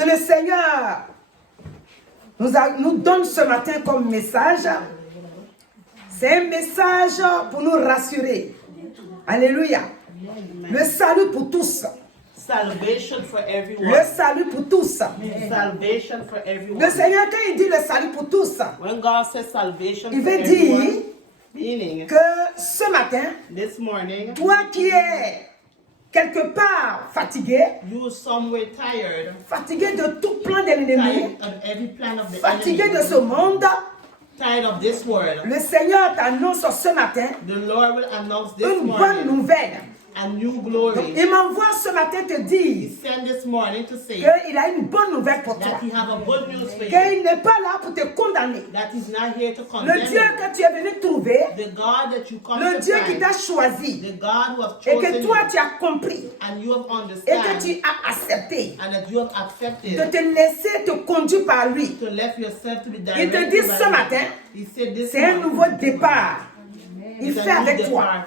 que le Seigneur nous donne ce matin comme message, c'est un message pour nous rassurer. Alléluia. Le salut pour tous. Salvation for everyone. Le salut pour tous. Salvation for everyone. Le Seigneur, quand il dit le salut pour tous, When God says salvation il for veut everyone, dire meaning que ce matin, this morning, toi qui es quelque part fatigué, you somewhere tired, fatigué de tout plan de l'ennemi, tired of every plan of the fatigué enemy, de ce monde, tired of this world, le Seigneur t'annonce ce matin the Lord will announce this une bonne morning nouvelle. a new glory. Il m'envoie ce matin te He dire sent this morning to say qu'il a une bonne nouvelle pour toi. that He have a good news for you, Qu'il n'est pas là pour te condamner. that He's not here to Le condemn Dieu you. que tu es venu trouver, The God that you come le to Dieu qui find, t'a choisi the God who has et que chosen toi you, tu as compris and you have et que understand, tu as accepté and that you have de accepted te laisser te conduire par lui. to let yourself to be Il directed te dit by ce Him. matin, He said this c'est un morning, nouveau départ. Il it's a fait new avec toi. depart.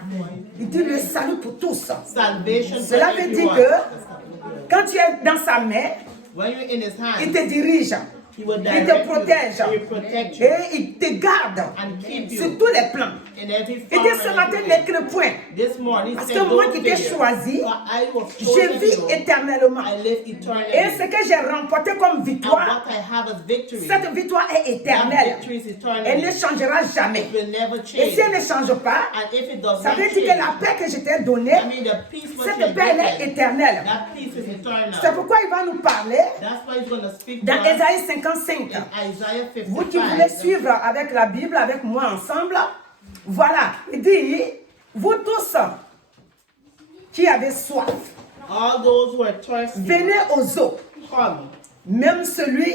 Il dit le salut pour tous. Salvation for Cela veut dire everyone. que quand tu es dans sa main, When you're in His il hands, te dirige, He will il direct te protège you, He will protect you, et il te garde and keep sur you tous les plans. in every Il form dit and ce matin, every way. n'écris point. This morning, Parce said, que moi "Don't qui t'ai fear, choisi, for I was je chosen vis you, éternellement. I live Et eternally, ce que j'ai remporté comme and victoire, what I have as victory, cette victoire est that éternelle. victory is Elle ne eternally, changera jamais. it will never Et change, si elle ne change pas, and if it does ça not veut dire que change, la paix que je t'ai donnée, I mean the peace what cette you're paix elle est given, éternelle. that peace is eternal." C'est pourquoi il va nous parler That's why He's going to speak to dans us Ésaïe 55. in Isaiah Vous qui 55. voulez suivre avec la Bible, avec moi ensemble, voilà, il dit, vous tous qui avez soif, All those who are thirsty, venez aux eaux, come. même celui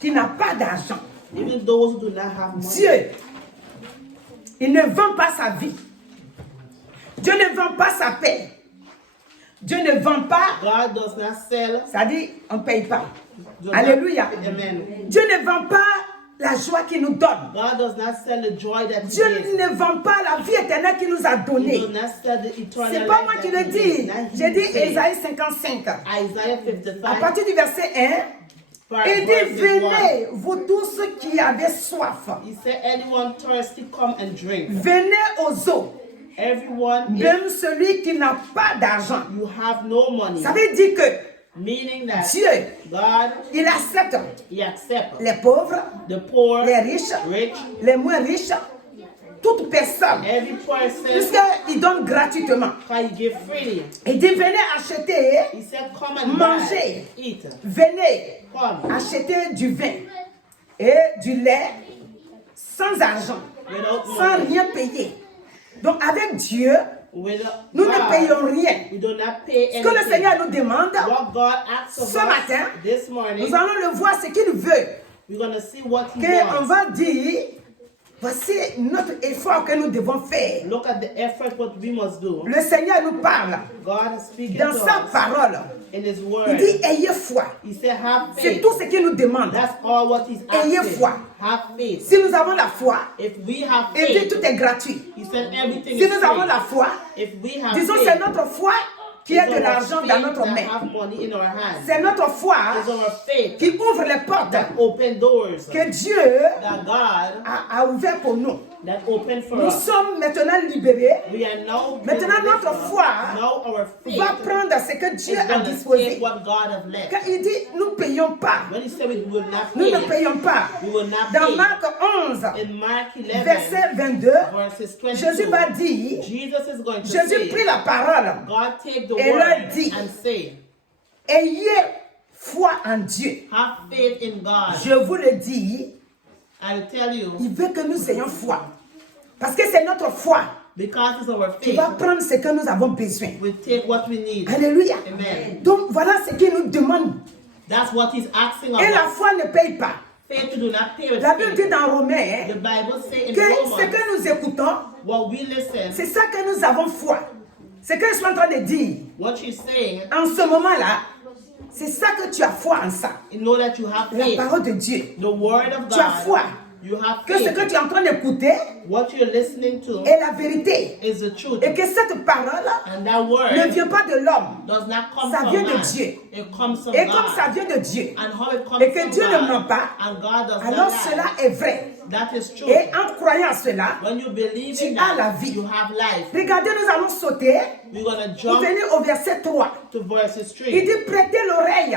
qui n'a pas d'argent. Even those who do not have money. Dieu, il ne vend pas sa vie. Dieu ne vend pas sa paix. Dieu ne vend pas, God does not sell. ça dit, on ne paye pas. does not- Alléluia. Amen. Dieu ne vend pas la joie qu'il nous donne. God does not sell the joy that He Dieu gives. ne vend pas la vie éternelle qu'il nous a He donnée. does not sell the eternal C'est pas life moi qui that le He dis. gives. Not J'ai He dit says. Ésaïe 55. Isaiah À 55. partir du verset 1, il dit, venez, vous tous qui avez soif. He said, "Anyone thirsty, come and drink. Venez aux eaux. Everyone, if Même celui qui n'a pas d'argent. you have no money," Ça veut dire que meaning that Dieu, God, il accepte He accepts les pauvres, the poor, les riches, rich, les moins riches, toute personne. every person, Puisqu'il donne gratuitement. because He give freely. Il dit, venez acheter, He said, "Come and Manger. buy, eat, venez come." acheter du vin et du lait sans argent, Without sans money. rien payer. Donc avec Dieu, Without nous ne God, payons rien. we do not pay Ce que le anything. Seigneur nous demande, What God asks of ce us matin, this morning, nous allons le voir ce qu'il veut. we're going to see what He Qu'on wants. va dire, voici notre effort que nous devons faire. Look at the effort what we must do. Le Seigneur nous parle God is speaking dans to sa us parole. in His Il word. dit, ayez foi. He said, "Have C'est faith." tout ce qu'il nous demande. That's all what He's Ayez asking. foi. Have faith. Si nous avons la foi, If we have il dit, faith, tout est gratuit. He said everything Si is nous avons free. la foi, If we have disons, faith, c'est notre foi qui a it's de our l'argent faith dans notre that main. have money in our hands. C'est notre foi It's our faith qui ouvre les portes that open doors. que Dieu That God a ouvert pour nous. that open for Nous us. sommes maintenant libérés. We are now Maintenant, notre foi now our faith va prendre ce que Dieu is a going to disposé. take what God has left. Quand il dit, nous ne payons pas. When He said we will not Nous ne pay, payons pas. we will not Dans pay. Marc 11, In Mark 11, verset 22, verses 22, Jésus va dire, Jesus is going to Jésus prit say, la parole. God take the Et word leur dit, and say, Ayez foi en Dieu. have faith in God. Je vous le dis, I will tell you, il veut que nous ayons foi. Parce que c'est notre foi because it's our qui faith, va prendre ce que nous avons besoin. we take what we need. Alléluia. Amen. Donc voilà ce qu'il nous demande. That's what He's asking of Et la us. foi ne paye pas. Faith to do not pay with La Bible dit faith. dans Romains The Bible says in que ce Romans, que nous écoutons, what we listen, c'est ça que nous avons foi. Ce que je suis en train de dire, what she's saying, en ce moment-là, c'est ça que tu as foi en ça. you know that you have La faith. parole de Dieu. The word of Tu as foi. God. You have que ce faith. que tu es en train d'écouter What you're listening to est la vérité. is the truth. Et que cette parole And that ne word vient pas de l'homme. does not come Ça from vient de man. Dieu. It comes from Et God. comme ça vient de Dieu, And how it comes et que from Dieu ne God, ment pas, and God does alors not cela lie. est vrai. That is true. Et en croyant à cela, When you believe tu in as la that, vie. you have life. Regardez, nous allons sauter We're going to pour jump venir au verset 3. to verses Il 3. dit, prêtez l'oreille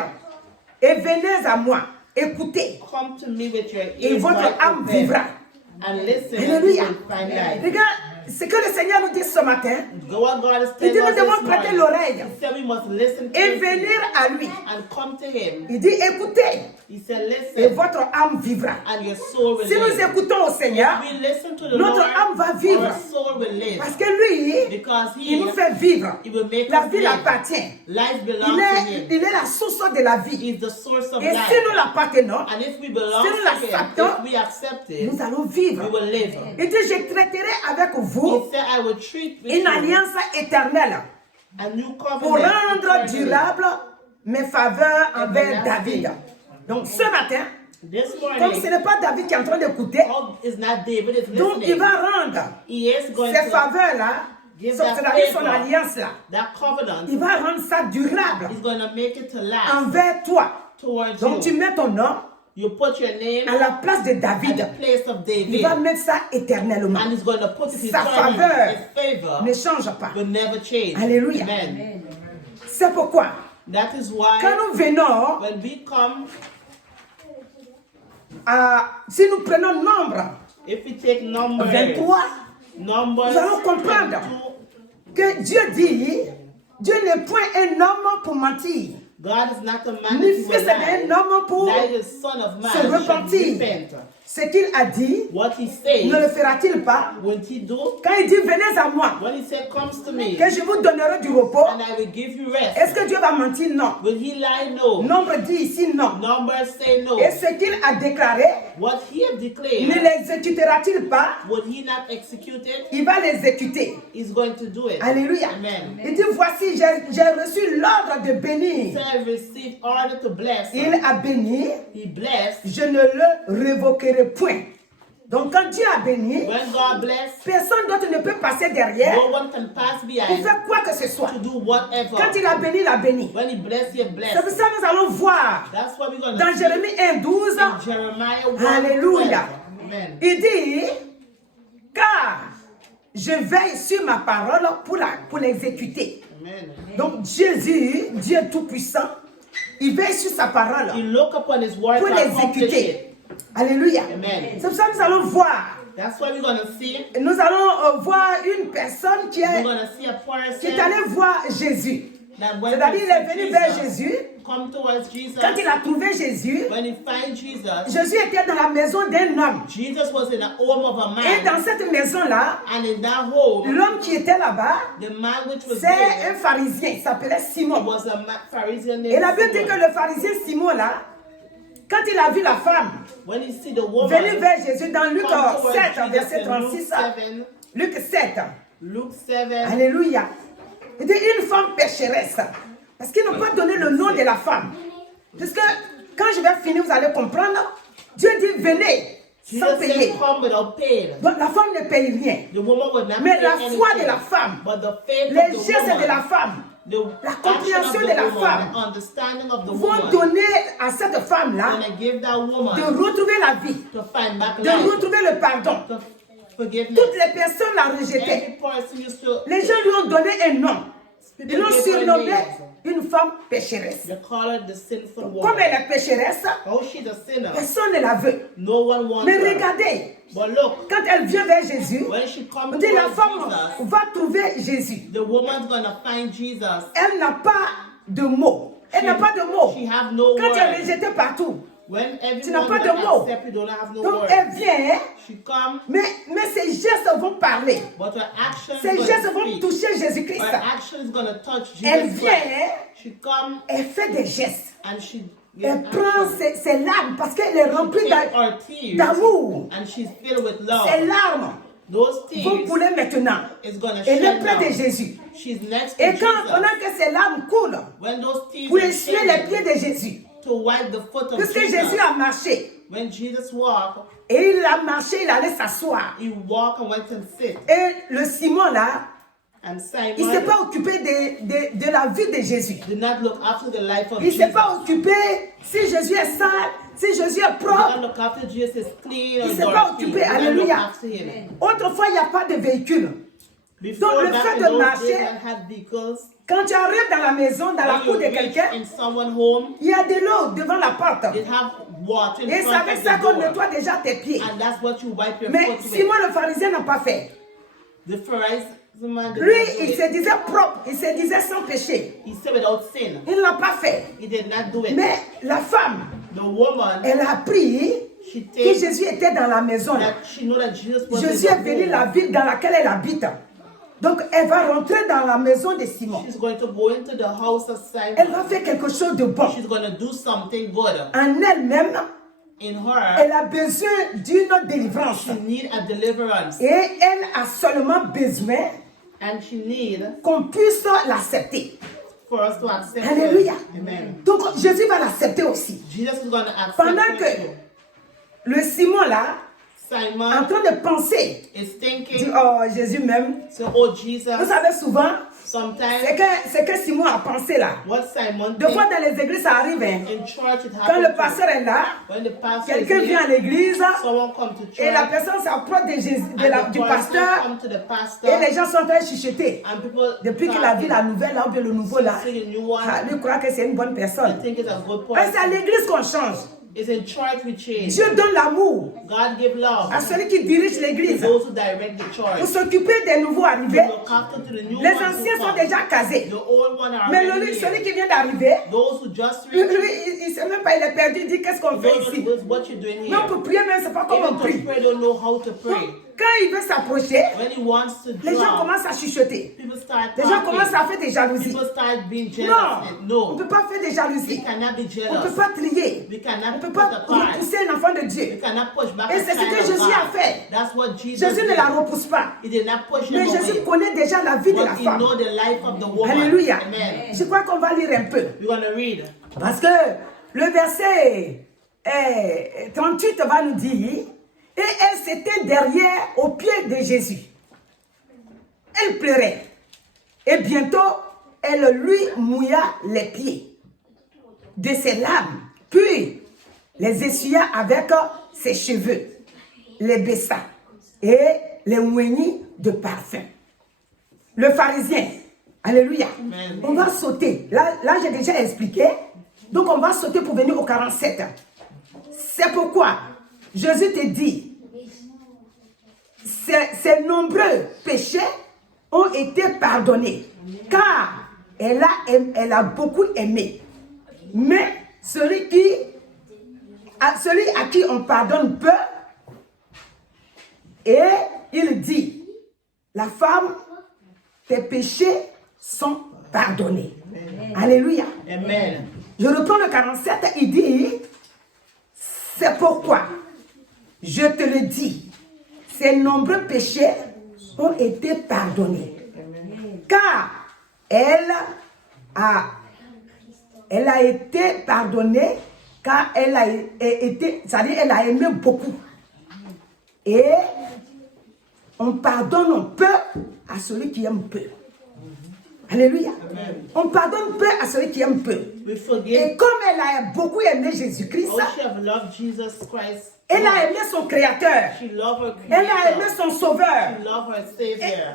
et venez à moi. Écoutez, Come to me with your et ears votre wide âme open, vivra. and listen, and you Alléluia. will find life. Regarde, ce que le Seigneur nous dit ce matin, What God is il dit, telling nous us devons this prêter morning, l'oreille He said we must listen to et Him venir à lui. and come to Him. Il dit, écoutez, He said, et listen, votre âme vivra. and your soul will Si nous live. écoutons au Seigneur, We listen to the notre Lord, âme va vivre. our soul will live. Parce que lui, Because il nous He fait vivre. will make La us vie live. l'appartient. Life Il belongs to est, Him. il est la source de la vie. He's the source of Et life. si nous l'appartenons, And if we belong si nous to Him, l'acceptons, if we accept it, nous allons vivre. we will live. Il dit, je traiterai avec He vous said, I will treat with une you alliance éternelle a new pour covenant rendre eternally. durable mes faveurs envers Everlasting. David. Donc ce matin, This comme morning, ce n'est pas David qui est en train d'écouter, God is not David, is donc il listening. va rendre He is going ces to faveurs-là, give that c'est-à-dire son favor, alliance-là, that covenant. il va rendre ça durable He's going to make it to last envers toi. towards Donc tu you. mets ton nom You put your name à la place de at David. the place of Il David, va mettre ça éternellement. and He's going to put it Sa eternally. faveur His favor ne change pas. will never change. Alléluia. Amen. C'est pourquoi, That is quand why nous venons when we come, si nous prenons nombre if we take Numbers 23, Numbers nous allons comprendre 22, que Dieu dit, Dieu n'est point un homme pour mentir, God is not a man ni that he fils will lie, d'un homme pour neither the son of man se should repentir. repent. Ce qu'il a dit, What he ne le says, fera-t-il pas? won't he do? Quand il dit, venez à moi, When he said, comes to me, que je vous donnerai du repos, and I will give you rest, est-ce que Dieu va mentir? Non. will he lie? No. Nombre dit ici non. Numbers say no. Et ce qu'il a déclaré, What he had ne declared, l'exécutera-t-il pas? would he not execute it? Il va l'exécuter. He's going to do it. Alléluia. Amen. Il dit, voici, j'ai reçu l'ordre de bénir. So I received order to bless. Il a béni, He blessed. je ne le révoquerai point. Donc quand Dieu a béni, When God blessed, personne d'autre ne peut passer derrière no one can pass pour behind faire quoi que ce soit. to do whatever. Quand il a béni, il a béni. When he blessed, he C'est pour blessed. ça que nous allons voir That's what we're going dans to see Jérémie 1:12, in Jeremiah 1. Alléluia. Amen. Il dit, car je veille sur ma parole pour l'exécuter. Amen. Donc Jésus, Dieu Tout-Puissant, il veille sur sa parole He look upon his word pour to accomplish it. l'exécuter. Alléluia. Amen. C'est pour ça que nous allons voir. That's what we're going to see. Nous allons voir une personne qui We're est going to see a person allée voir Jésus. that when C'est-à-dire, il est he venu sees vers Jesus, Jésus. come towards Jesus. Quand il a trouvé Jésus, When he finds Jesus, Jésus était dans la maison d'un homme. Jesus was in the home of a Et dans man. cette maison-là, And in that home, l'homme qui était là-bas, the man which was c'est there un pharisien. Il s'appelait Simon. was a Pharisee named Et la Bible dit Simon. que le pharisien Simon, là, quand il a vu la femme When he see the woman venir vers Jésus dans Luc come towards 7, Jesus verset in Luke 36, 7, Luc 7, Luke 7, Alléluia. Il dit une femme pécheresse. Parce qu'ils n'ont pas donné le nom de la femme. Parce que quand je vais finir, vous allez comprendre. Dieu dit venez sans Jesus payer. said, come without paying. Donc la femme ne paye rien. The woman would not Mais pay la anything. foi de la femme, But the faith les of the gestes woman, de la femme the la action compréhension of de the la woman, femme the understanding of the vont woman, donner à cette femme-là gonna give that de woman retrouver la vie, to find back de life, retrouver le pardon. to forgiveness. Toutes les personnes la rejetaient. Every person used to, Les gens lui ont donné un nom. Ils people l'ont gave her surnommée names. une femme pécheresse. They call her the sinful Comme woman. elle est pécheresse, Oh, she's a sinner. personne ne la veut. No one wants Mais her. regardez, But look, quand elle vient vers Jésus, when she on comes dit la towards femme Jesus, va trouver Jésus. the woman's gonna find Jesus. Elle n'a pas de mots. Elle n'a pas de mots. She have no Quand elle est words. rejetée partout. When Tu n'as everyone pas de that mots. accept you don't have no Donc words. elle vient, She come, mais ses gestes vont parler. but her actions Ses gonna gestes vont speak. toucher Jésus-Christ. Her action is gonna touch Elle Jesus vient, Christ. She come elle fait des gestes. and she Elle gives prend action. ses larmes parce qu'elle est remplie Take her tears d'amour. and she's filled with Ses love. larmes Those vont tears couler maintenant. is gonna Elle est shed près de down. Jésus. She's next to Et quand, Jesus. pendant que ses larmes coulent, When those tears pour are essuyer les shedding pieds de Jésus, to wipe the foot of Puisque Jesus. Jésus a marché, When Jesus walked, et il a marché, il allait s'asseoir. he walked and went and sit. Et le Simon là, And il ne s'est Simon pas occupé de la vie de Jésus. did not look after the life of Il ne Jesus. s'est pas occupé si Jésus est sale, si Jésus est He did propre. not look after Jesus is clean or Il s'est pas dirty. He occupé, did not look alléluia. after him. Autrefois, il n'y a pas de véhicule. Before Donc, le back fait in de those marcher, days, I had vehicles. Quand tu arrives dans la maison, dans la When cour you de reach quelqu'un, in someone's home, il y a de l'eau devant la porte. they have water in Et c'est front avec of ça the qu'on door. nettoie déjà tes pieds. And that's what you wipe your Mais foot with. Simon le pharisien n'a pas fait. The Pharisee man did Lui, not do il it. se disait propre, il se disait sans péché. He said without sin. Il ne l'a pas fait. He did not do it. Mais la femme, The woman, elle a appris she que takes Jésus était dans la maison. that she know that Jesus was Jésus in est the venu home. la ville dans laquelle elle habite. Donc, elle va rentrer dans la maison de Simon. She's going to go into the house of Elle va Simon. faire quelque chose de bon. She's going to do something good. En elle-même, In her, elle a besoin d'une délivrance. she need a deliverance. Et elle a seulement besoin And she need qu'on puisse l'accepter. for us to accept Alléluia. it. Amen. Donc, Jésus va l'accepter aussi. Jesus is going to accept Pendant her que too. le Simon là, en Simon train de penser, is dit, thinking, oh, Jésus m'aime. so, oh Vous Jesus, savez souvent, sometimes c'est que Simon a pensé là. what Simon Des fois thinks dans les églises, ça arrive. Hein. in church, it Quand le happens. pasteur est là, When the pastor is quelqu'un vient à here, l'église someone come to church, et la personne s'approche de Jésus, and the du person pasteur come to the pastor, et les gens sont en train de chuchoter. and people Depuis qu'il a vu la nouvelle là, ou bien le nouveau là, see the new one, lui croit que c'est une bonne I personne. think it's a good Mais c'est à person. l'église qu'on change. It's in church we change. Dieu donne l'amour God give love à celui qui dirige to l'église. those who direct the Pour church. s'occuper des nouveaux arrivés. Look after to the new Les ones who anciens sont come. déjà casés. The old one are Mais already celui here. qui vient d'arriver, Those who just lui, reached, il ne sait même pas, il est perdu, il dit qu'est-ce qu'on fait don't ici. know what you're doing Non, here. pour prier même, c'est pas comme on Even to prie. pray, don't know how to Donc, pray. quand il veut s'approcher, When he wants to les gens draw, commencent à chuchoter. people start Les gens commencent talking. à faire des jalousies. People start being Non, jealous. on ne No, peut pas faire des we jalousies. cannot be On ne jealous. peut pas trier. We On ne cannot peut put pas apart. repousser un enfant de We Dieu. cannot push back Et a c'est ce child que of Jésus a God. fait. That's what Jesus Jésus ne did. la repousse pas. He did not push Mais him Jésus away. connaît déjà la vie de la But he femme. know the life of the woman. Alléluia. Amen. Je crois qu'on va lire un peu. We're going to read. Parce que le verset 38 va nous dire, et elle s'était derrière au pied de Jésus. Elle pleurait. Et bientôt, elle lui mouilla les pieds de ses larmes. Puis, les essuya avec ses cheveux, les baissa et les oignit de parfum. Le pharisien, alléluia. Amen. On va sauter. Là j'ai déjà expliqué. Donc, on va sauter pour venir au 47. C'est pourquoi Jésus te dit, ses nombreux péchés ont été pardonnés, car elle a beaucoup aimé. Mais celui à qui on pardonne peu, et il dit, la femme, tes péchés sont pardonnés. Alléluia. Amen. Je reprends le 47, il dit, c'est pourquoi, je te le dis, ses nombreux péchés ont été pardonnés. Car elle a été pardonnée, car elle a été, c'est-à-dire elle a aimé beaucoup. Et on pardonne peu à celui qui aime peu. Alléluia. On pardonne peu à celui qui aime peu. We forgive. Et comme elle a beaucoup aimé Jésus-Christ, Oh, she have loved Jesus Christ. elle a aimé son Créateur. She loved her Elle a aimé Creator. son Sauveur. She loved her Et- Savior.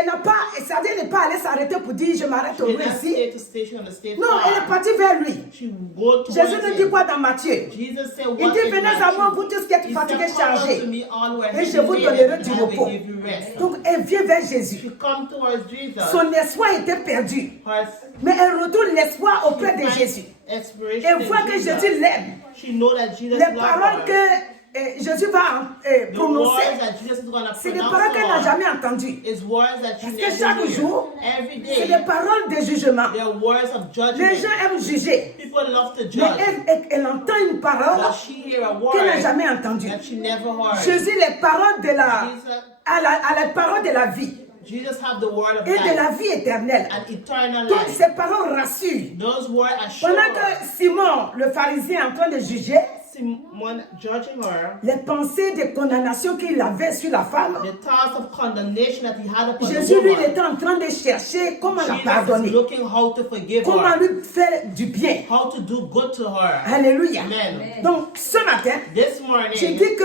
elle n'a pas, c'est-à-dire elle n'est pas allée s'arrêter pour dire je m'arrête au She loin did not ici. stay to station on the state Non, elle est farm. partie vers lui. She go to Jésus nous dit quoi dans Matthieu? Jesus said, Il what dit in venez à Matthew? moi, vous tous qui êtes He said, fatigués, come unto chargés. me all who are Et je heavy vous laden, donnerai and du I will repos. give you rest. Donc elle vient vers Jésus. She come towards Jesus. Son espoir était perdu. Her Mais elle retourne l'espoir auprès de finds Jésus. inspiration Elle in voit que Jesus. Jésus l'aime. She know that Jesus Les loves paroles her. que Jésus va The prononcer, words that Jesus is going to c'est des pronounce paroles qu'elle n'a to her jamais entendues. is words that she Parce que never chaque hear. jour, Every c'est day, des paroles de jugement. they are words of judgment. Les gens aiment juger. People love to Mais judge. elle entend une parole But she hear a qu'elle n'a word jamais entendue. that she never heard. Jésus, les paroles de Jesus, à la parole de la vie. Jesus have the word of et de life la vie éternelle. and eternal Donc life. ces paroles rassurent. Those words assure Pendant que Simon, le pharisien, est en train de juger Simon judging her, les pensées de condamnation qu'il avait sur la femme, the thoughts of condemnation that he had upon the Jésus, lui, il woman. était en train de chercher comment la Jesus is pardonner, looking how to forgive comment her, lui faire du bien. how to do good to her. Alléluia. Amen. Donc, ce matin, This je morning, dis que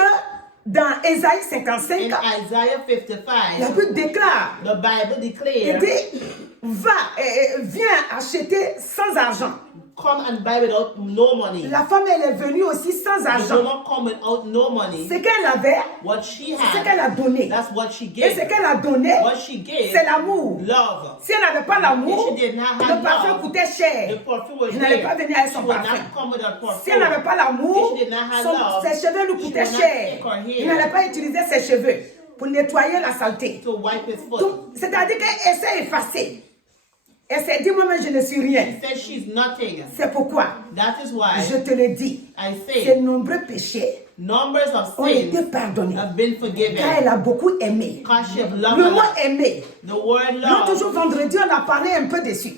dans Ésaïe 55, in Isaiah la 55, Bible déclare, the Bible il declares, dit, viens acheter sans argent. come and buy without no money. La femme, elle est venue aussi sans The argent. woman come without no money. Ce qu'elle avait, What she c'est ce qu'elle had, a donné. that's what she Et ce gave. qu'elle a donné, What she gave, c'est l'amour. love. Si elle n'avait pas l'amour, If she did not have le parfum love, coûtait cher. The perfume was Elle n'allait there. pas venir avec She son would parfum. not come with her Si elle n'avait perfume. pas l'amour, If she did not have love, ses cheveux lui she coûtaient would not cher. take her hair Il n'allait pas utiliser ses cheveux pour nettoyer la saleté. to wipe his foot. Donc, c'est-à-dire qu'elle s'est effacée. Elle s'est dit, moi-même, je ne suis rien. She says she's nothing. C'est pourquoi, That is why je te le dis, I ses say nombreux péchés numbers of ont été sins pardonnés. have been Car forgiven. elle a beaucoup aimé. Because she have Le loved a mot lot. aimer, The word l'autre love, jour, vendredi, on a parlé un peu dessus.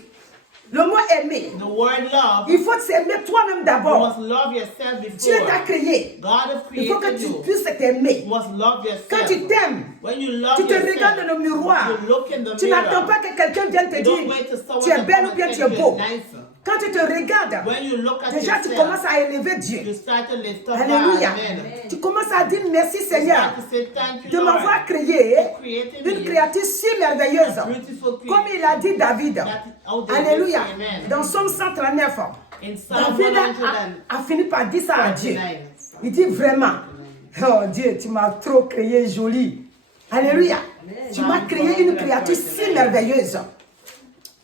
Le mot aimer, the word love, il faut s'aimer toi-même you d'abord. must love yourself Dieu t'a before. créé. God has Il faut que created tu you. puisses t'aimer. You must love Quand yourself. tu t'aimes, When you love tu te regardes dans yourself, le miroir. you look in the Tu n'attends mirror. pas que quelqu'un vienne te You dire don't wait till someone tu es to belle come ou and bien tell tu you es you're beau. nice. Quand tu te regardes, When you look at déjà tu yourself, commences à élever you Dieu. start to lift up God. Alléluia. Amen. Tu commences à dire merci You Seigneur start to say thank you, de Lord. m'avoir créé Created une me. créature si merveilleuse. Beautiful Comme creature. il a dit David. That out there, Alléluia. amen. Dans Somme 139, In Psalm David 149, a fini par dire ça à Dieu. Il dit vraiment, oh Dieu, tu m'as trop créé jolie. Alléluia. Tu m'as créé une créature si merveilleuse.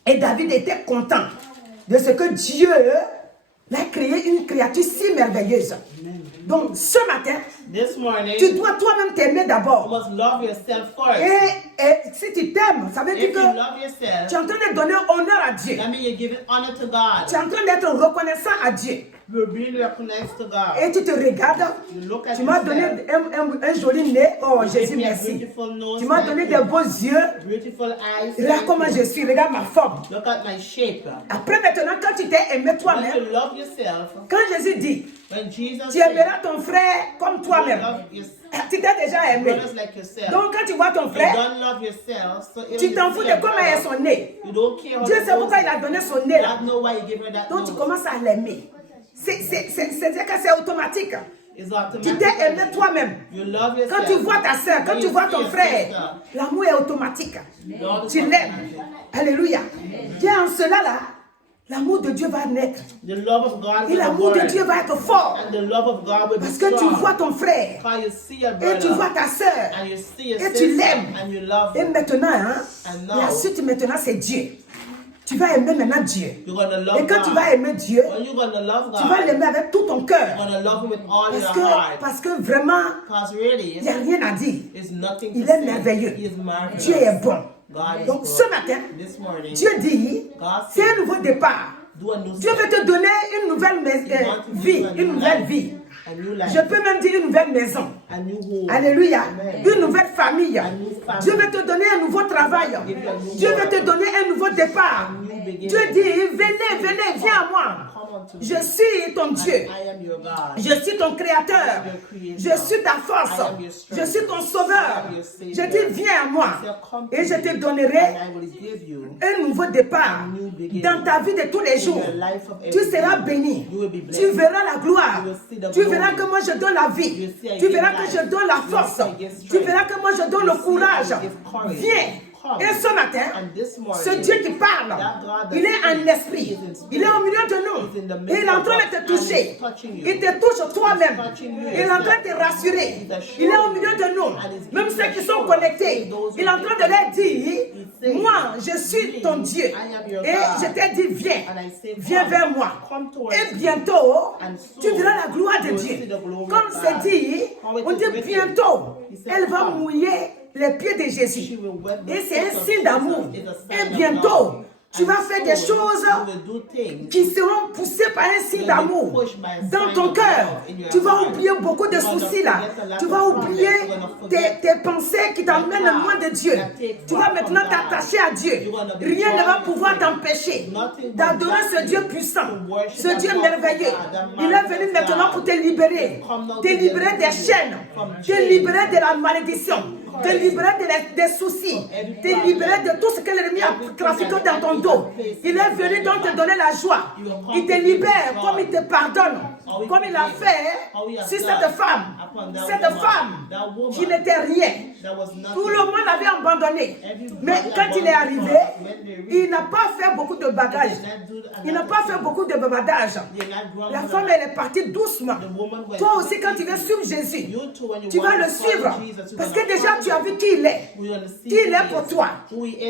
Et David était content de ce que Dieu l'a créé une créature si merveilleuse. Donc ce matin, this morning, tu dois toi-même t'aimer you d'abord. must love yourself first. Et si tu t'aimes, ça veut dire If que you love tu yourself, es en train de donner honneur à Dieu. that means you're giving honor to God. Tu es en train d'être reconnaissant à Dieu. You're being recognized to God. Et tu te regardes. You look at Tu m'as donné yourself. un joli nez. Oh You Jésus, gave me a merci. beautiful nose, Tu m'as thank donné you. des beaux yeux. Beautiful eyes. Regarde thank comment you. je suis. Regarde ma forme. Look at my shape. Après maintenant, quand tu t'es aimé When toi-même, you love yourself, quand Jésus dit, when Jesus tu said, aimeras ton frère comme you toi-même. love your Tu t'es déjà aimé. brothers like yourself. Donc quand tu vois ton You frère, don't love yourself, so tu t'en fous de comment est son nez. You don't care how Dieu the sait pourquoi nose il a is. donné son nez là. God know why you give her that Donc tu nose. commences à l'aimer. C'est-à-dire que c'est automatique. It's Tu automatic. t'es aimé toi-même. You love Quand yourself. tu vois ta soeur, quand When tu you vois see ton your frère, sister, l'amour est automatique. love is Tu l'aimes. automatic. Alléluia. Bien en cela là, l'amour de Dieu va naître. The love of God Et will l'amour de burn. Dieu va être fort. And the love of God will be Parce que tu strong. vois ton frère. Because you see your Et tu vois brother. ta soeur. And you see your Et tu sister. l'aimes. And you love Et him. maintenant, hein, And now, la suite maintenant c'est Dieu. Tu vas aimer maintenant Dieu. You're going to love Et quand tu God. vas aimer Dieu, When you're going to love tu vas God, l'aimer avec tout ton cœur. you're going to love him with all your heart. Parce que vraiment, Because really, il n'y a rien à dire. it's nothing Il to est say. merveilleux. He is marvelous. Dieu est bon. God is Donc good. ce matin, This morning, Dieu dit, God c'est said, un nouveau départ. do a new Dieu step. veut te donner une nouvelle He wants to give vie, you a une new nouvelle life. vie. A new life. Je peux même dire une nouvelle maison. A new home. Alléluia. Amen. Une nouvelle famille. new family. Dieu veut te donner un nouveau travail. Give you a new Dieu work. veut te donner un nouveau départ. A new beginning. Dieu dit, venez, venez, viens à moi. Come unto me. Je suis ton Dieu. I am your God. Je suis ton créateur. Je suis ta force. Je suis ton sauveur. Je dis, viens à moi. Et je te donnerai And I will give you un nouveau départ dans ta vie de tous les jours. Tu seras béni. Tu verras la gloire. Tu verras que moi je donne la vie. Tu verras que je donne la force. Tu verras que moi je donne le courage. Viens. Et ce matin, ce Dieu qui parle, il est en esprit. Il est au milieu de nous. Et il est en train de te toucher. Il te touche toi-même. Il est en train de te rassurer. Il est au milieu de nous. Même ceux qui sont connectés, il est en train de leur dire, moi, je suis ton Dieu. Et je t'ai dit, viens. Viens vers moi. Et bientôt, tu verras la gloire de Dieu. Comme c'est dit, on dit bientôt, elle va mouiller les pieds de Jésus. Et c'est un signe d'amour. Et bientôt, Tu vas faire des choses qui seront poussées par un signe d'amour dans ton cœur. Tu vas oublier beaucoup de soucis là. Tu vas oublier tes pensées qui t'emmènent loin de Dieu. Tu vas maintenant t'attacher à Dieu. Rien ne va pouvoir t'empêcher d'adorer ce Dieu puissant, ce Dieu merveilleux. Il est venu maintenant pour te libérer des chaînes, te libérer de la malédiction, te libérer des soucis, te libérer de tout ce que l'ennemi a trafiqué dans ton dos. Il est venu donc te donner la joie. Il te libère comme il te pardonne, comme il a fait sur cette femme qui n'était rien. Tout le monde l'avait abandonné. Mais quand il est arrivé, il n'a pas fait beaucoup de bagages. Il n'a pas fait beaucoup de bavardage. La femme, elle est partie doucement. Toi aussi, quand tu veux suivre Jésus, tu vas le suivre. Parce que déjà, tu as vu qui il est. Qui il est pour toi.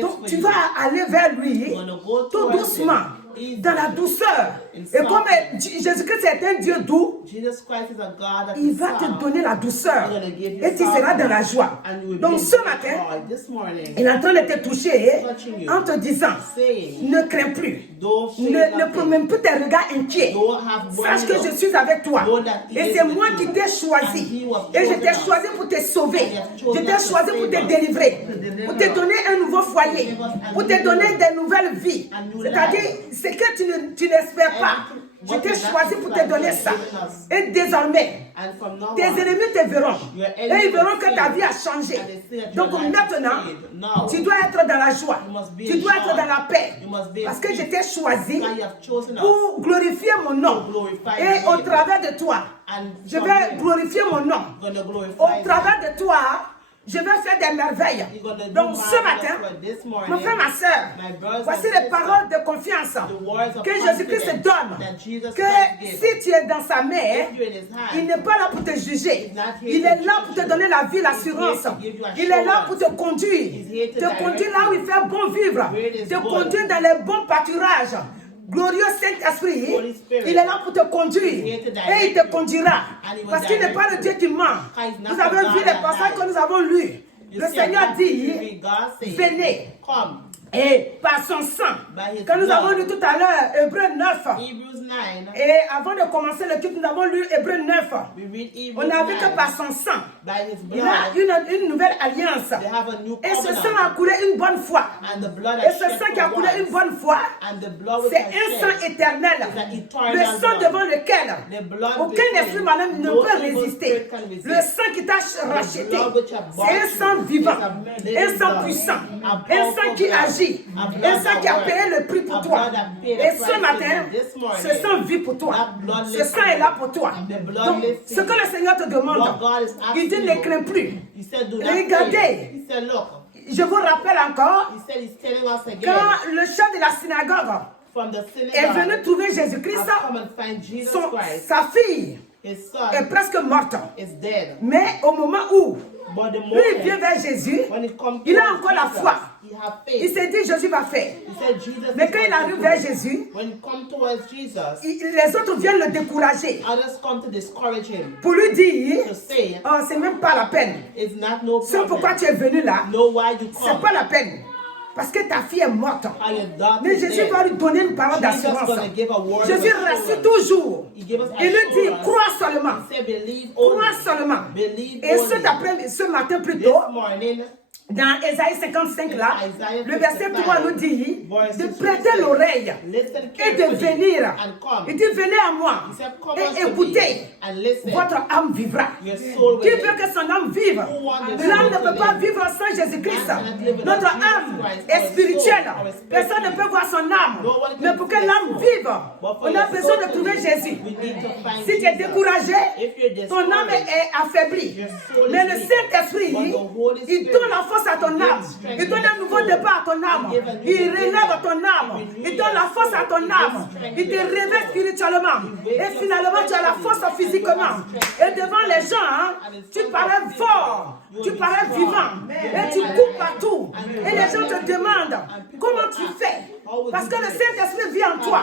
Donc, tu vas aller vers lui tout doucement, dans la douceur. Et comme Jésus-Christ est un Dieu doux, il va te donner la douceur et tu seras dans la joie. Donc ce matin, il est en train de te toucher en te disant, ne crains plus, ne promène plus tes regards inquiets. Sache que je suis avec toi et c'est moi qui t'ai choisi. Et je t'ai choisi pour te sauver. Je t'ai choisi pour te délivrer, pour te donner un nouveau foyer, pour te donner des nouvelles vies. C'est-à-dire, c'est que tu n'espères pas. Je t'ai choisi pour te donner ça. Et désormais, tes ennemis te verront. Et ils verront que ta vie a changé. Donc maintenant, tu dois être dans la joie. Tu dois être dans la paix. Parce que je t'ai choisi pour glorifier mon nom. Et au travers de toi, je vais glorifier mon nom. Au travers de toi, je vais faire des merveilles. Donc ce matin, mon frère, ma soeur, voici les paroles de confiance que Jésus-Christ te donne. Que si tu es dans sa main, il n'est pas là pour te juger. Il est là pour te donner la vie, l'assurance. Il est là pour te conduire. Te conduire là où il fait bon vivre. Te conduire dans les bons pâturages. Glorieux Saint-Esprit, il est là pour te conduire et il te conduira. Parce qu'il n'est pas le Dieu qui ment. Vous avez vu les passages que nous avons lus. Le Seigneur dit, venez. Et par son sang, quand nous avons lu tout à l'heure, Hébreux 9, et avant de commencer le culte, nous avons lu Hébreux 9, on a vu que par son sang, il a une nouvelle alliance, et ce sang a coulé une bonne fois, et ce sang qui a coulé une bonne fois, c'est un sang éternel, le sang devant lequel aucun esprit malin ne peut résister, le sang qui t'a racheté, c'est un sang vivant, un sang puissant, un sang qui agit, un sang qui a payé le prix pour toi. Et ce matin, ce sang vit pour toi. Ce sang est là pour toi. Donc, ce que le Seigneur te demande, il dit ne crains plus. Regardez, je vous rappelle encore, quand le chef de la synagogue est venu trouver Jésus-Christ, sa fille est presque morte. Mais au moment où lui il vient vers Jésus, il a encore la foi. Il s'est dit Jésus va faire. Mais quand il arrive vers Jésus, les autres viennent le décourager. Pour lui dire, oh, c'est même pas la peine. C'est pourquoi tu es venu là. C'est pas la peine. Parce que ta fille est morte. Mais Jésus va lui donner une parole d'assurance. Jésus rassure toujours. Il lui dit, crois seulement. Crois seulement. Et ce matin plutôt, dans Ésaïe 55 là, le verset 3 nous dit de prêter l'oreille et de venir. Il dit venez à moi et écoutez, votre âme vivra. Qui veut que son âme vive? L'âme ne peut pas vivre sans Jésus-Christ. Notre âme est spirituelle. Personne ne peut voir son âme. Mais pour que l'âme vive, on a besoin de trouver Jésus. Si tu es découragé, ton âme est affaiblie. Mais le Saint-Esprit, il donne la force à ton âme. Il donne un nouveau départ à ton âme. Il relève ton âme. Il donne la force à ton âme. Il te réveille spirituellement. Et finalement, tu as la force physiquement. Et devant les gens, tu parais fort. Tu parais vivant. Et tu cours partout. Et les gens te demandent comment tu fais. Parce que le Saint-Esprit vit en toi.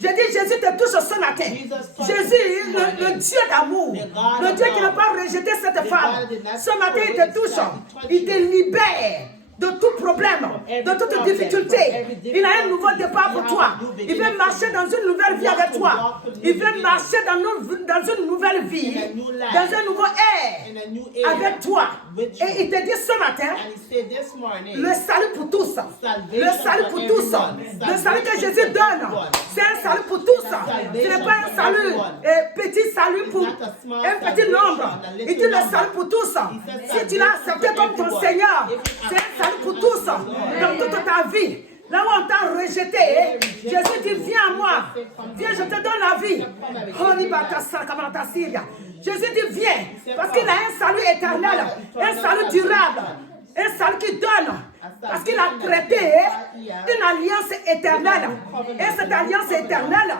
Je dis, Jésus te touche ce matin. Jésus, le Dieu d'amour, le Dieu qui n'a pas rejeté cette femme. Ce matin, il te touche. Il te libère. de tout problème, de toute difficulté. Il a un nouveau départ pour toi. Il veut marcher dans une nouvelle vie avec toi. Il veut marcher dans une nouvelle vie, dans un nouveau air avec toi. Et il te dit ce matin, le salut pour tous. Le salut pour tous. Le salut que Jésus donne, c'est un salut pour tous. Ce n'est pas un salut, petit salut pour un petit nombre. Il dit le salut pour tous. Si tu l'as accepté comme ton Seigneur, c'est un salut pour tous. Dans toute ta vie. Là où on t'a rejeté, Jésus dit viens à moi. Viens, je te donne la vie. Jésus dit viens. Parce qu'il a un salut éternel, un salut durable, un salut qui donne. Parce qu'il a traité une alliance éternelle. Et cette alliance éternelle,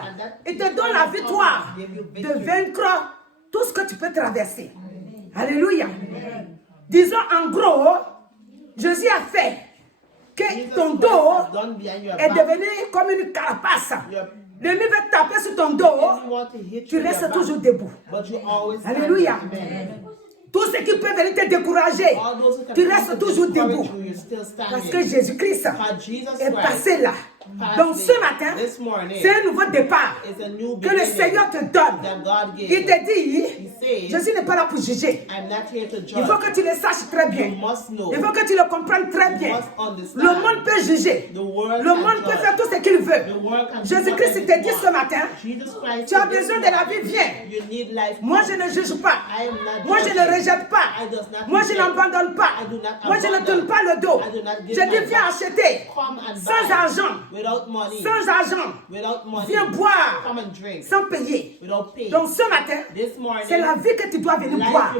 il te donne la victoire de vaincre tout ce que tu peux traverser. Alléluia. Disons en gros, Jésus a fait que ton dos est devenu comme une carapace. L'ennemi veut taper sur ton dos, tu restes toujours debout. Alléluia. Tout ce qui peut venir te décourager, tu restes toujours debout. Parce que Jésus-Christ est passé là. Donc ce matin, c'est un nouveau départ que le Seigneur te donne. Il te dit, Jésus n'est pas là pour juger. Il faut que tu le saches très bien. Il faut que tu le comprennes très bien. Le monde peut juger. Le monde peut faire tout ce qu'il veut. Jésus-Christ te dit ce matin, tu as besoin de la vie, viens. Moi je ne juge pas. Moi je ne rejette pas. Moi je n'abandonne pas. Moi je ne tourne pas le dos. Je dis viens acheter sans argent. Sans argent, viens boire sans payer. Donc ce matin, c'est la vie que tu dois venir boire.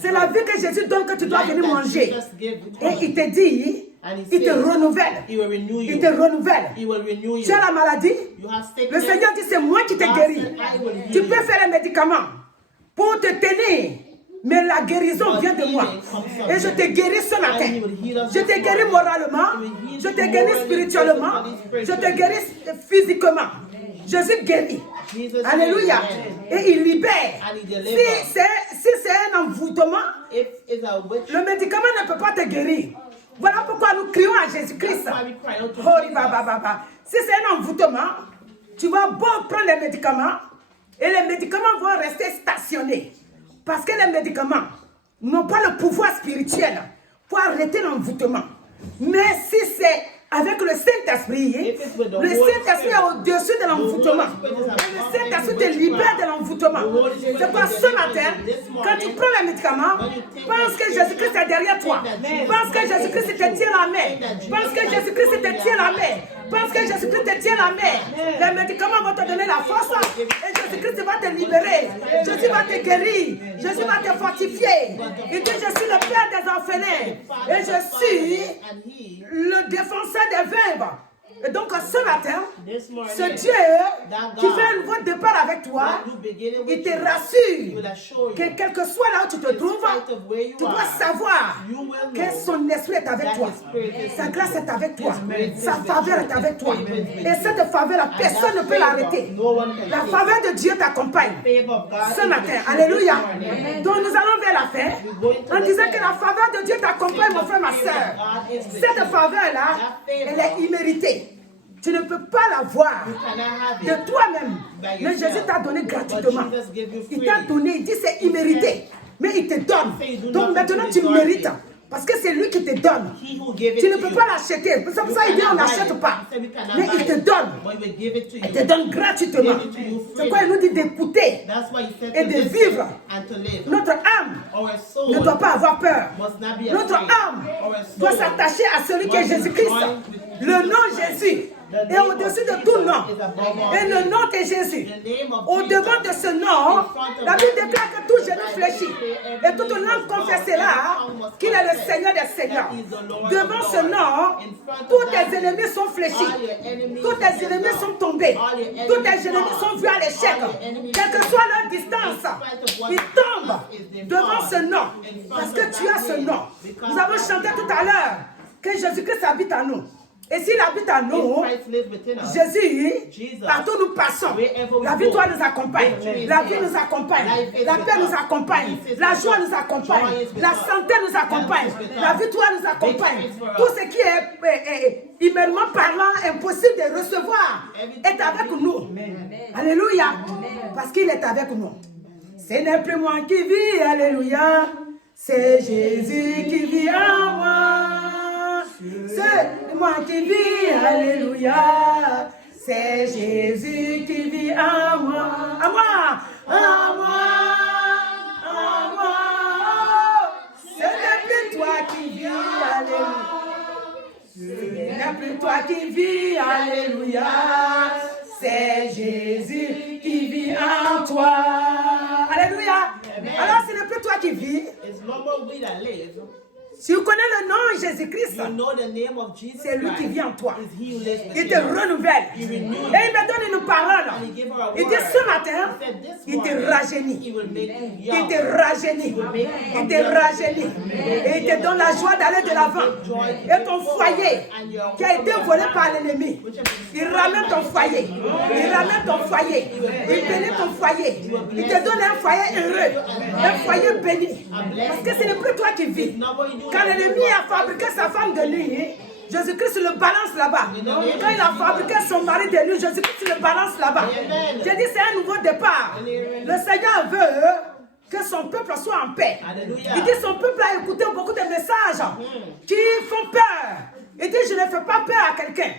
C'est la vie que Jésus donne que tu dois venir manger. Et il te dit, il te renouvelle. Il te renouvelle. Tu as la maladie. Le Seigneur dit, c'est moi qui te guéris. Tu peux faire les médicaments pour te tenir. Mais la guérison vient de moi. Et je te guéris ce matin. Je te guéris moralement. Je te guéris spirituellement. Je te guéris physiquement. Jésus guérit. Alléluia. Et il libère. Si c'est un envoûtement, le médicament ne peut pas te guérir. Voilà pourquoi nous crions à Jésus-Christ. Si c'est un envoûtement, tu vas beau prendre les médicaments et les médicaments vont rester stationnés. Parce que les médicaments n'ont pas le pouvoir spirituel pour arrêter l'envoûtement. Mais si c'est avec le Saint-Esprit, le Saint-Esprit est au-dessus de l'envoûtement. Le Saint-Esprit te libère de l'envoûtement. C'est pourquoi ce matin, quand tu prends les médicaments, pense que Jésus-Christ est derrière toi. Pense que Jésus-Christ te tient la main. Pense que Jésus-Christ te tient la main. Pense que Jésus-Christ te tient la main. Les médicaments vont te donner la force et Jésus-Christ va te libérer. Jésus va te guérir. Jésus va te fortifier. Il dit, je suis le Père des orphelins et je suis le défenseur des veuves. Et donc ce matin, ce Dieu qui fait un nouveau départ avec toi, il te rassure que quel que soit là où tu te trouves, tu dois savoir que son esprit est avec toi. Sa grâce est avec toi. Sa faveur est avec toi. Et cette faveur, personne ne peut l'arrêter. La faveur de Dieu t'accompagne ce matin. Alléluia. Donc nous allons vers la fin en disant que la faveur de Dieu t'accompagne, mon frère, ma soeur. Cette faveur-là, elle est imméritée. Tu ne peux pas l'avoir de toi-même. Mais Jésus t'a donné gratuitement. Il t'a donné, il dit c'est immérité. Mais il te donne. Donc maintenant tu mérites. Parce que c'est lui qui te donne. Tu ne peux pas l'acheter. C'est pour ça qu'il dit on n'achète pas. Mais il te donne. Il te donne gratuitement. C'est quoi il nous dit d'écouter et de vivre. Notre âme ne doit pas avoir peur. Notre âme doit s'attacher à celui qui est Jésus-Christ. Le nom Jésus est au-dessus de tout nom. Et le nom de Jésus, au-devant de ce nom, la Bible déclare que tout genou fléchit. Et toute langue confessera qu'il est le Seigneur des Seigneurs. Devant ce nom, tous tes ennemis sont fléchis. Tous tes ennemis sont tombés. Tous tes ennemis sont vus à l'échec. Quelle que soit leur distance, ils tombent devant ce nom. Parce que tu as ce nom. Nous avons chanté tout à l'heure que Jésus-Christ habite en nous. Et s'il habite en nous, If Christ lives within us, Jésus, partout nous passons, la victoire nous accompagne, la vie nous accompagne, la paix nous accompagne, la joie nous accompagne, la santé nous accompagne, la victoire nous accompagne. Tout ce qui est humainement parlant impossible de recevoir est avec nous. Alléluia. Parce qu'il est avec nous. Ce n'est plus moi qui vis, alléluia. C'est Jésus qui vit en moi. C'est moi qui vis, alléluia. C'est Jésus qui vit en moi. À moi, à moi, à moi. Ce n'est plus toi qui vis, alléluia. Ce n'est plus toi qui vis, alléluia. C'est Jésus qui vit en toi. Alléluia. Alors ce n'est plus toi qui vis. it's no more we that live. Si tu connais le nom Jésus-Christ, You know the name of Jesus c'est lui qui Christ. vit en toi. Is he who lives Il within te us. renouvelle. Et He renews. il me donne une parole. And he gave her a Il dit word. ce matin, He said this il te morning, rajeunit. he will make you Il young. te rajeunit. Il te rajeunit. Et il te donne la joie d'aller de l'avant. Et ton foyer qui a été volé par l'ennemi, il ramène ton foyer. Il ramène ton foyer. Il bénit ton foyer. Il te donne un foyer heureux. Un foyer béni. Parce que ce n'est plus toi qui vis. Quand l'ennemi a fabriqué sa femme de nuit, Jésus-Christ le balance là-bas. Quand il a fabriqué son mari de nuit, Jésus-Christ le balance là-bas. J'ai dit c'est un nouveau départ. Le Seigneur veut que son peuple soit en paix. Alléluia. Il dit son peuple a écouté beaucoup de messages qui font peur. Il dit je ne fais pas peur à quelqu'un.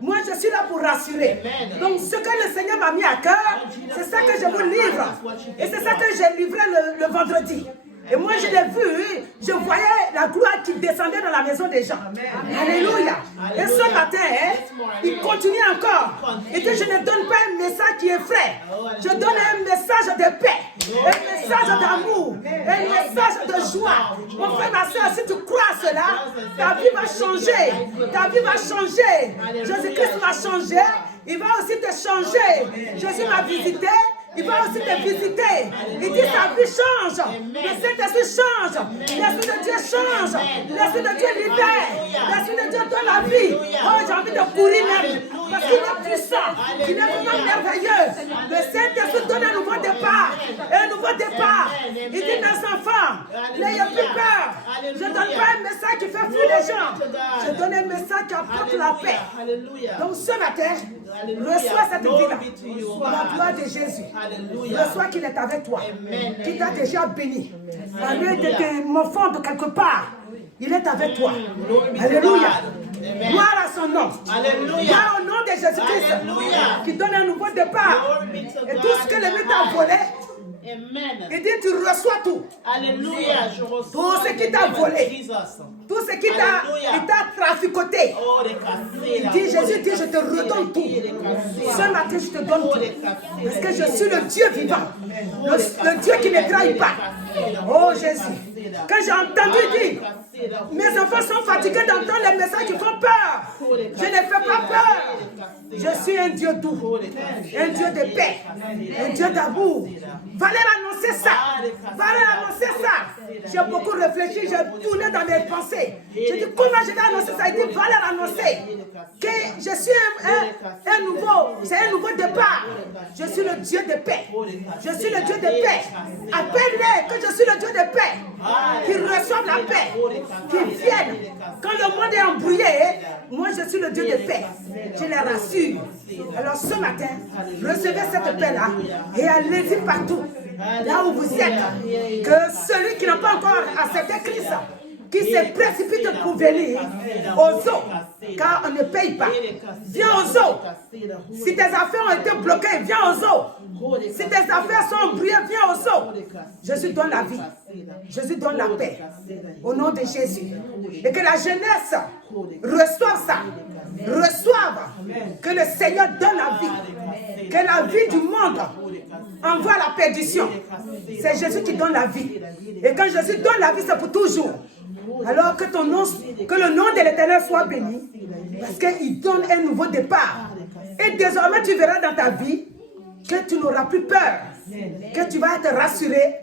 Moi je suis là pour rassurer. Donc ce que le Seigneur m'a mis à cœur, c'est ça que je vous livre. Et c'est ça que j'ai livré le vendredi. Et moi je l'ai vu, je voyais la gloire qui descendait dans la maison des gens. Alléluia. Et ce matin, il continue encore. Il dit je ne donne pas un message qui effraie. Je donne un message de paix, un message d'amour, un message de joie. Mon frère, ma soeur, si tu crois à cela, ta vie va changer. Ta vie va changer. Jésus-Christ m'a changé. Il va aussi te changer. Jésus m'a visité. Il va aussi te visiter. Il dit sa vie change. Le Saint-Esprit change. L'Esprit de Dieu change. L'Esprit de Dieu libère. L'Esprit de Dieu donne la vie. Oh, j'ai envie de courir même. Parce qu'il est puissant. Il est vraiment merveilleux. Le Saint-Esprit donne un nouveau départ. Un nouveau départ. Il dit mes enfants, n'ayez plus peur. Je ne donne pas un message qui fait fuir les gens. Je donne un message qui apporte la paix. Hallelujah. Donc ce matin, reçois cette vie-là. Pour la gloire de Jésus. Reçois qu'il est avec toi. Qu'il t'a déjà béni. Au lieu de te morfondre quelque part, il est avec toi. Alléluia. Gloire à son nom. Alléluia. Gloire au nom de Jésus-Christ. Alléluia. Qui donne un nouveau départ. Et tout ce que l'ennemi t'a volé, Amen. il dit tu reçois tout. Alléluia. Je reçois Tout ce qui le t'a nom de volé. Jesus. Tout ce qui Alléluia. t'a traficoté. Oh, les cassés, là. Dit Jésus dit je te redonne tout. Ce matin je te donne tout. Parce que je suis le Dieu vivant. Le Dieu qui ne trahit pas. Oh Jésus. Quand j'ai entendu dire mes enfants sont fatigués d'entendre les messages qui font peur. Je ne fais pas peur. Je suis un Dieu doux, un Dieu de paix, un Dieu d'amour. Fallait annoncer ça. Fallait annoncer ça. J'ai beaucoup réfléchi, j'ai tourné dans mes pensées. J'ai dit comment je vais annoncer ça. Il dit fallait annoncer que je suis un nouveau, c'est un nouveau départ. Je suis le Dieu de paix. Je suis le Dieu de paix. Appelle-les que je suis le Dieu de paix. Qu'ils reçoivent la paix. Qu'ils viennent. Quand le monde est embrouillé, moi je suis le Dieu de paix. Je les rassure. Alors ce matin, recevez cette paix-là et allez-y partout. Là où vous êtes. Que celui qui n'a pas encore accepté Christ, qui se précipite pour venir aux eaux, car on ne paye pas. Viens aux eaux. Si tes affaires ont été bloquées, viens aux eaux. Si tes affaires sont embrouillées, viens aux eaux. Jésus donne la vie. Jésus donne la paix. Au nom de Jésus. Et que la jeunesse reçoive ça. Reçoive que le Seigneur donne la vie. Que la vie du monde envoie la perdition. C'est Jésus qui donne la vie. Et quand Jésus donne la vie, c'est pour toujours. Alors que ton nom, que le nom de l'Éternel soit béni, parce qu'il donne un nouveau départ. Et désormais, tu verras dans ta vie que tu n'auras plus peur, que tu vas être rassuré,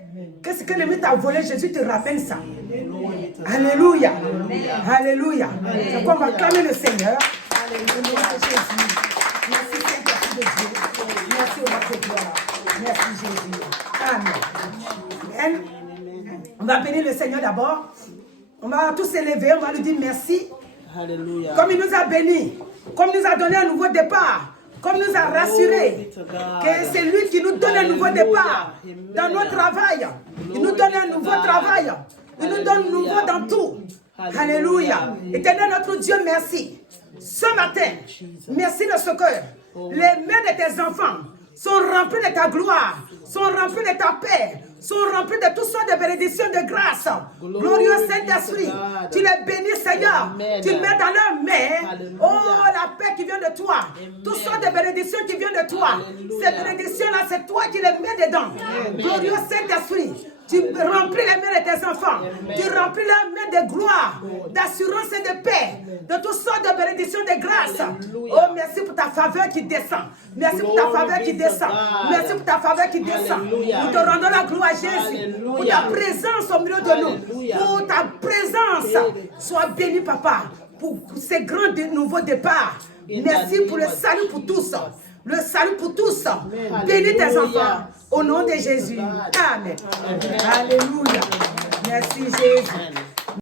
que ce que l'ennemi t'a volé, Jésus te ramène ça. Alléluia. Alléluia. C'est qu'on va clamer le Seigneur. Au nom de Jésus. Merci Saint-Esprit de Dieu. Merci au nom de gloire. Merci Jésus. Amen. On va bénir le Seigneur d'abord. On va tous s'élever, on va lui dire merci. Alléluia. Comme il nous a bénis, comme il nous a donné un nouveau départ, comme il nous a rassuré que c'est lui qui nous donne un nouveau départ dans notre travail. Il nous donne un nouveau travail. Il nous donne nouveau dans tout. Alléluia. Éternel notre Dieu, merci. Ce matin, merci de ce que les mains de tes enfants sont remplies de ta gloire, sont remplies de ta paix, sont remplies de toutes sortes de bénédictions de grâce. Glorieux Saint-Esprit, tu les bénis, Seigneur. Tu mets dans leurs mains, oh, la paix qui vient de toi. Toutes sortes de bénédictions qui viennent de toi. Ces bénédictions-là, c'est toi qui les mets dedans. Glorieux Saint-Esprit, tu remplis les mains de tes enfants. Tu remplis leurs mains de gloire, d'assurance et de paix, de toutes sortes de bénédictions de grâce. Oh, merci pour ta faveur qui descend. Merci pour ta faveur qui descend. Merci pour ta faveur qui descend. Nous te rendons la gloire, Jésus, pour ta présence au milieu de nous. Pour ta présence. Sois béni, Papa, pour ces grands nouveaux départs. Merci pour le salut pour tous. Le salut pour tous. Bénis tes enfants. Au nom de Jésus. Amen. Alléluia. Merci Jésus.